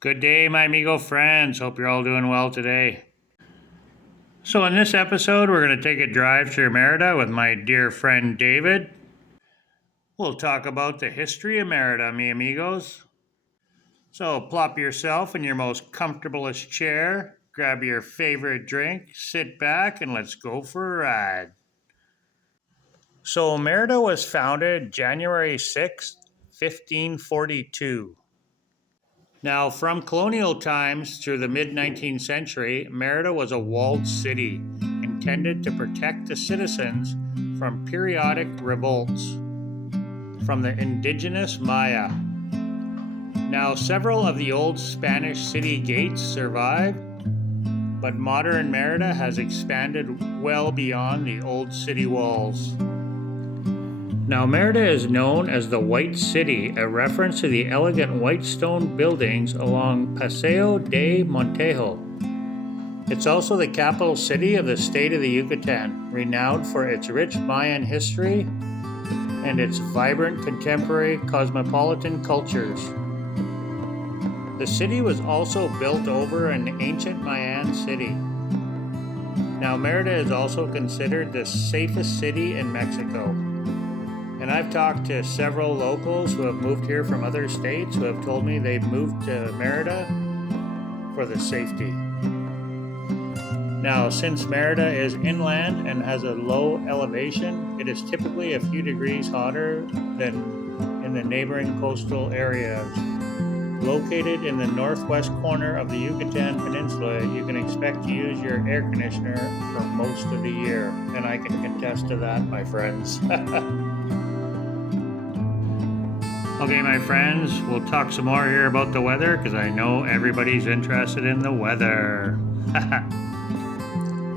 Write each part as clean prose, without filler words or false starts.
Good day, my amigo friends. Hope you're all doing well today. So, in this episode, we're going to take a drive through Merida with my dear friend David. We'll talk about the history of Merida, mi amigos. So, plop yourself in your most comfortablest chair, grab your favorite drink, sit back, and let's go for a ride. So, Merida was founded January 6th, 1542. Now, from colonial times through the mid 19th century, Merida was a walled city intended to protect the citizens from periodic revolts from the indigenous Maya. Now, several of the old Spanish city gates survive, but modern Merida has expanded well beyond the old city walls. Now, Merida is known as the White City, a reference to the elegant white stone buildings along Paseo de Montejo. It's also the capital city of the state of the Yucatan, renowned for its rich Mayan history and its vibrant contemporary cosmopolitan cultures. The city was also built over an ancient Mayan city. Now, Merida is also considered the safest city in Mexico. And I've talked to several locals who have moved here from other states who have told me they've moved to Merida for the safety. Now, since Merida is inland and has a low elevation, it is typically a few degrees hotter than in the neighboring coastal areas. Located in the northwest corner of the Yucatan Peninsula, you can expect to use your air conditioner for most of the year. And I can contest to that, my friends. Okay, my friends, we'll talk some more here about the weather because I know everybody's interested in the weather.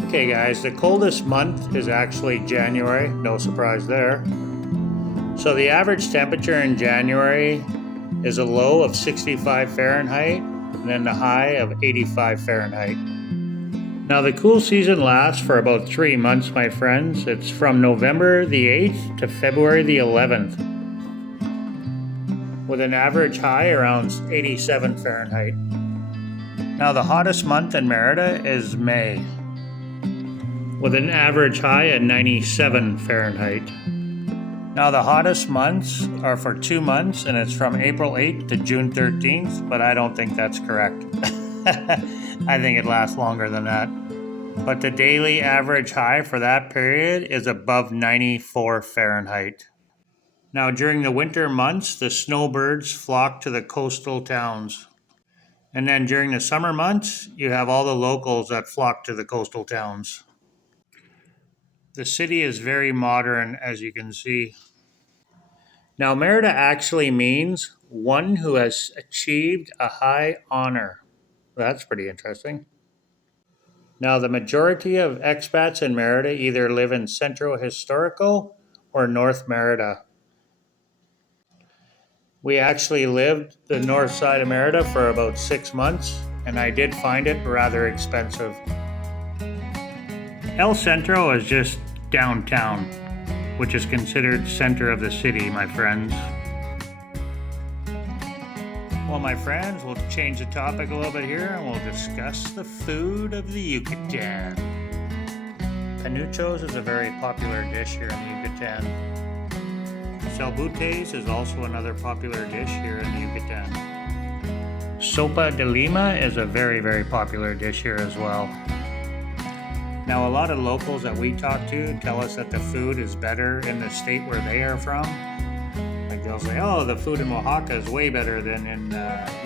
Okay, guys, the coldest month is actually January. No surprise there. So the average temperature in January is a low of 65 Fahrenheit and then the high of 85 Fahrenheit. Now, the cool season lasts for about 3 months, my friends. It's from November the 8th to February the 11th. With an average high around 87 Fahrenheit. Now, the hottest month in Merida is May, with an average high at 97 Fahrenheit. Now, the hottest months are for 2 months, and it's from April 8th to June 13th, but I don't think that's correct. I think it lasts longer than that. But the daily average high for that period is above 94 Fahrenheit. Now, during the winter months, the snowbirds flock to the coastal towns. And then during the summer months, you have all the locals that flock to the coastal towns. The city is very modern, as you can see. Now, Merida actually means one who has achieved a high honor. That's pretty interesting. Now, the majority of expats in Merida either live in Centro Historical or North Merida. We actually lived the north side of Merida for about 6 months, and I did find it rather expensive. El Centro is just downtown, which is considered center of the city, my friends. Well, my friends, we'll change the topic a little bit here, and we'll discuss the food of the Yucatan. Panuchos is a very popular dish here in the Yucatan. Salbutes is also another popular dish here in the Yucatan. Sopa de Lima is a very, very popular dish here as well. Now, a lot of locals that we talk to tell us that the food is better in the state where they are from. Like they'll say, oh, the food in Oaxaca is way better than in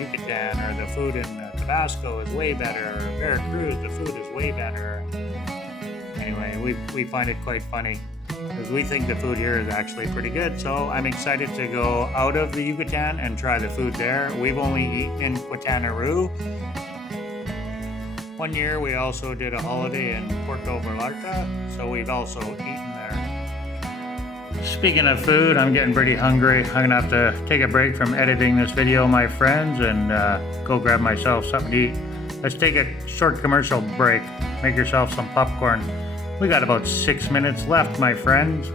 Yucatan, or the food in Tabasco is way better, or Veracruz, the food is way better. Anyway, we find it quite funny, because we think the food here is actually pretty good. So I'm excited to go out of the Yucatan and try the food there. We've only eaten in Quintana Roo. One year we also did a holiday in Puerto Vallarta, so we've also eaten there. Speaking of food, I'm getting pretty hungry. I'm gonna have to take a break from editing this video, my friends, and go grab myself something to eat. Let's take a short commercial break. Make yourself some popcorn. We got about 6 minutes left, my friends.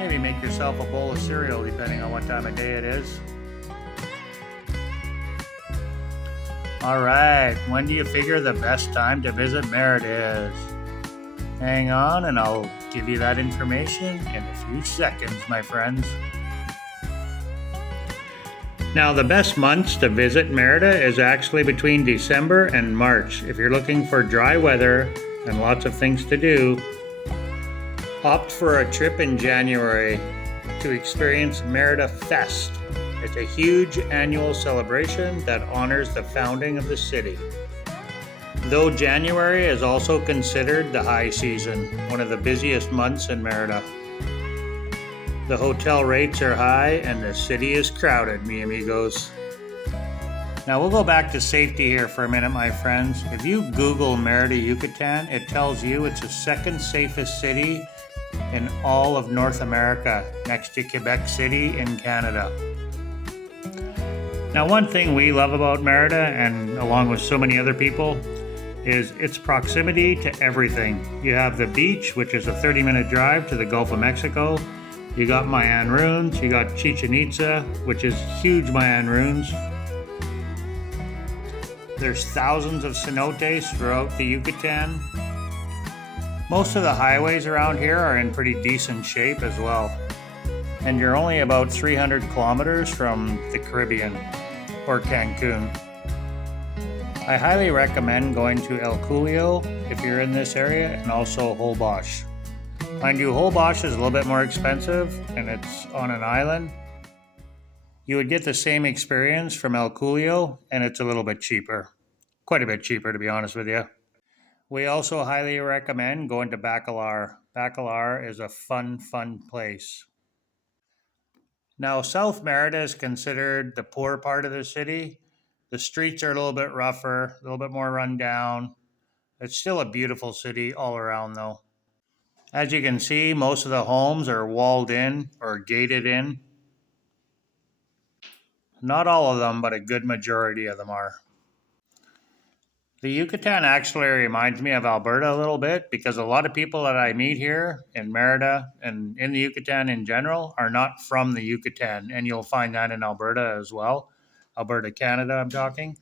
Maybe make yourself a bowl of cereal, depending on what time of day it is. Alright, when do you figure the best time to visit Merida is? Hang on and I'll give you that information in a few seconds, my friends. Now, the best months to visit Merida is actually between December and March. If you're looking for dry weather and lots of things to do, opt for a trip in January to experience Merida Fest. It's a huge annual celebration that honors the founding of the city. Though January is also considered the high season, one of the busiest months in Merida. The hotel rates are high and the city is crowded, mi amigos. Now we'll go back to safety here for a minute, my friends. If you Google Merida, Yucatan, it tells you it's the second safest city in all of North America, next to Quebec City in Canada. Now, one thing we love about Merida, and along with so many other people, is its proximity to everything. You have the beach, which is a 30-minute drive to the Gulf of Mexico. You got Mayan ruins, you got Chichen Itza, which is huge Mayan ruins. There's thousands of cenotes throughout the Yucatan. Most of the highways around here are in pretty decent shape as well. And you're only about 300 kilometers from the Caribbean, or Cancun. I highly recommend going to El Culio if you're in this area, and also Holbox. Mind you, Holbox is a little bit more expensive, and it's on an island. You would get the same experience from El Culio, and it's a little bit cheaper. Quite a bit cheaper, to be honest with you. We also highly recommend going to Bacalar. Bacalar is a fun place. Now, South Merida is considered the poor part of the city. The streets are a little bit rougher, a little bit more run down. It's still a beautiful city all around, though. As you can see, most of the homes are walled in or gated in. Not all of them, but a good majority of them are. The Yucatan actually reminds me of Alberta a little bit, because a lot of people that I meet here in Merida and in the Yucatan in general are not from the Yucatan, and you'll find that in Alberta as well. Alberta, Canada, I'm talking.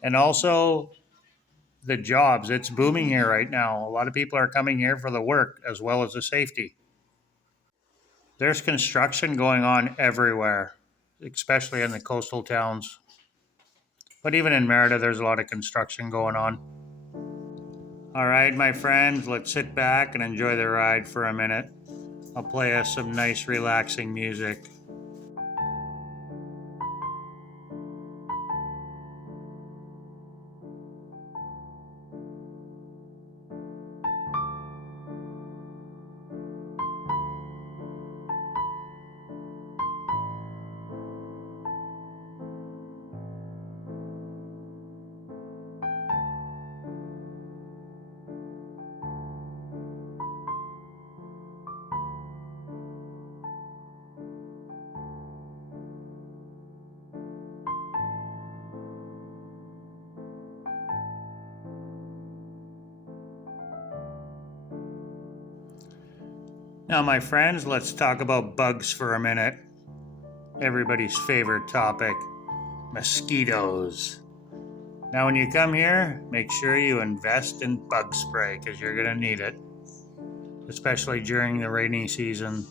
And also the jobs. It's booming here right now. A lot of people are coming here for the work as well as the safety. There's construction going on everywhere, especially in the coastal towns. But even in Merida, there's a lot of construction going on. All right, my friends, let's sit back and enjoy the ride for a minute. I'll play us some nice, relaxing music. Now, my friends, let's talk about bugs for a minute. Everybody's favorite topic, mosquitoes. Now, when you come here, make sure you invest in bug spray, because you're going to need it, especially during the rainy season.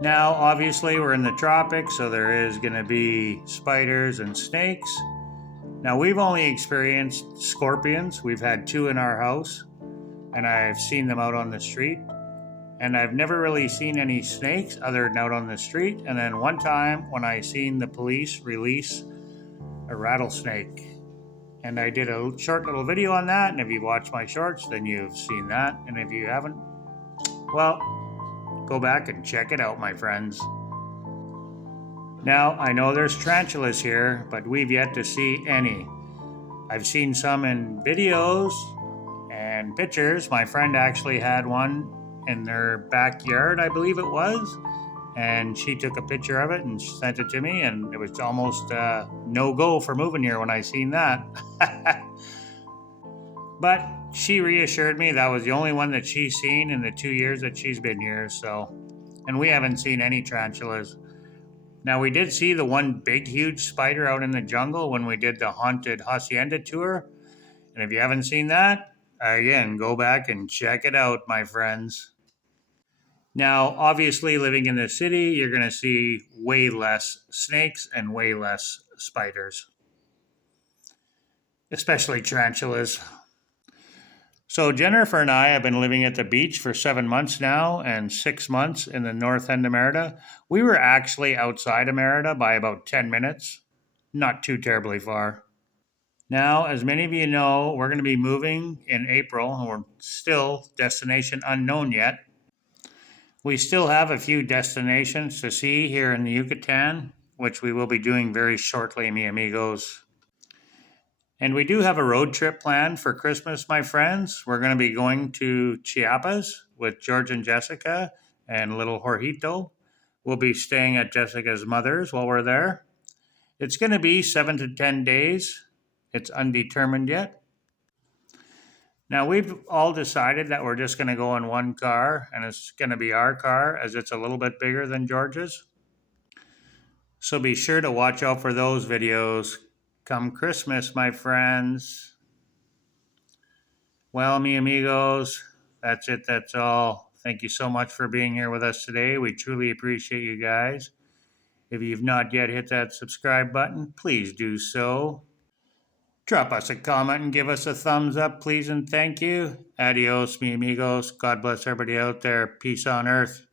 Now, obviously, we're in the tropics, so there is going to be spiders and snakes. Now, we've only experienced scorpions. We've had 2 in our house, and I've seen them out on the street. And I've never really seen any snakes other than out on the street. And then one time when I seen the police release a rattlesnake. And I did a short little video on that. And if you watch my shorts, then you've seen that. And if you haven't, well, go back and check it out, my friends. Now, I know there's tarantulas here, but we've yet to see any. I've seen some in videos and pictures. My friend actually had one in their backyard, I believe it was, and she took a picture of it and sent it to me, and it was almost no go for moving here when I seen that. But she reassured me that was the only one that she's seen in the 2 years that she's been here. So, and we haven't seen any tarantulas. Now, we did see the one big, huge spider out in the jungle when we did the haunted hacienda tour. And if you haven't seen that, again, go back and check it out, my friends. Now, obviously, living in the city, you're going to see way less snakes and way less spiders, especially tarantulas. So, Jennifer and I have been living at the beach for 7 months now and 6 months in the north end of Merida. We were actually outside of Merida by about 10 minutes, not too terribly far. Now, as many of you know, we're going to be moving in April, and we're still destination unknown yet. We still have a few destinations to see here in the Yucatan, which we will be doing very shortly, mi amigos. And we do have a road trip planned for Christmas, my friends. We're going to be going to Chiapas with George and Jessica and little Jorgito. We'll be staying at Jessica's mother's while we're there. It's going to be 7 to 10 days. It's undetermined yet. Now, we've all decided that we're just going to go in one car, and it's going to be our car as it's a little bit bigger than George's. So be sure to watch out for those videos come Christmas, my friends. Well, mi amigos, that's it. That's all. Thank you so much for being here with us today. We truly appreciate you guys. If you've not yet hit that subscribe button, please do so. Drop us a comment and give us a thumbs up, please, and thank you. Adios, mi amigos. God bless everybody out there. Peace on earth.